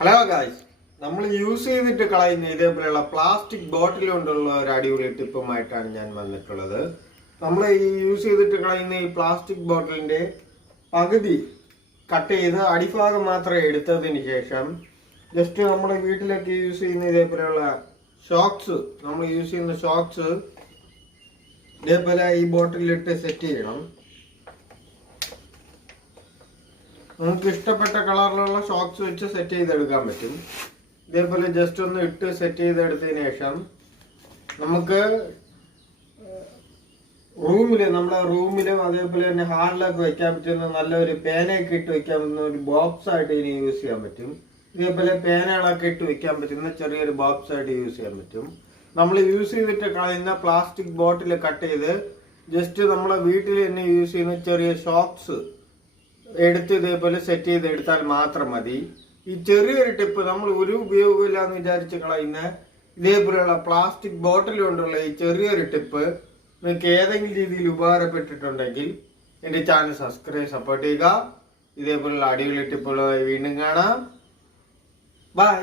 Hello guys, നമ്മൾ use ചെയ്തിട്ട് കളയുന്ന ഇതേപോലെയുള്ള പ്ലാസ്റ്റിക് ബോട്ടിൽ കൊണ്ടുള്ള ഒരു അടിപൊളി ടിപ്പുമായിട്ടാണ് ഞാൻ വന്നിട്ടുള്ളത്. നമ്മൾ ഈ യൂസ് ചെയ്തിട്ട് കളയുന്ന ഈ പ്ലാസ്റ്റിക് ബോട്ടിലിന്റെ പകുതി കട്ട് ചെയ്ത് അടിഭാഗം മാത്രം എടുത്തതിന് ശേഷം ജസ്റ്റ് നമ്മുടെ വീട്ടിലൊക്കെ യൂസ് ചെയ്യുന്ന ഇതേപോലെയുള്ള ഷോക്സ്, നമ്മൾ യൂസ് ചെയ്യുന്ന ഷോക്സ് ഇതേപോലെ ഈ ബോട്ടിലിട്ട് സെറ്റ് ചെയ്യണം. നമുക്ക് ഇഷ്ടപ്പെട്ട കളറിലുള്ള ഷോക്സ് വെച്ച് സെറ്റ് ചെയ്തെടുക്കാൻ പറ്റും. ഇതേപോലെ ജസ്റ്റ് ഒന്ന് ഇട്ട് സെറ്റ് ചെയ്തെടുത്തതിന് ശേഷം നമുക്ക് നമ്മുടെ റൂമിലും അതേപോലെ തന്നെ ഹാളിലൊക്കെ വെക്കാൻ പറ്റുന്ന നല്ലൊരു പേനയൊക്കെ ഇട്ട് വെക്കാൻ പറ്റുന്ന ഒരു ബോക്സ് ആയിട്ട് ഇനി യൂസ് ചെയ്യാൻ പറ്റും. ഇതേപോലെ പേനകളൊക്കെ ഇട്ട് വെക്കാൻ പറ്റുന്ന ചെറിയൊരു ബോക്സ് ആയിട്ട് യൂസ് ചെയ്യാൻ പറ്റും. നമ്മൾ യൂസ് ചെയ്തിട്ട് കളയുന്ന പ്ലാസ്റ്റിക് ബോട്ടിൽ കട്ട് ചെയ്ത് ജസ്റ്റ് നമ്മളെ വീട്ടിൽ തന്നെ യൂസ് ചെയ്യുന്ന ചെറിയ ഷോക്സ് എടുത്ത് ഇതേപോലെ സെറ്റ് ചെയ്ത് എടുത്താൽ മാത്രം മതി. ഈ ചെറിയൊരു ടിപ്പ്, നമ്മൾ ഒരു ഉപയോഗമില്ല എന്ന് വിചാരിച്ച് കളയുന്ന ഇതേപോലെയുള്ള പ്ലാസ്റ്റിക് ബോട്ടിൽ കൊണ്ടുള്ള ഈ ചെറിയൊരു ടിപ്പ് നിങ്ങൾക്ക് ഏതെങ്കിലും രീതിയിൽ ഉപകാരപ്പെട്ടിട്ടുണ്ടെങ്കിൽ എൻ്റെ ചാനൽ സപ്പോർട്ട് ചെയ്യുക. ഇതേപോലുള്ള അടിപൊളി ടിപ്പുകളുമായി വീണ്ടും കാണാം. ബൈ.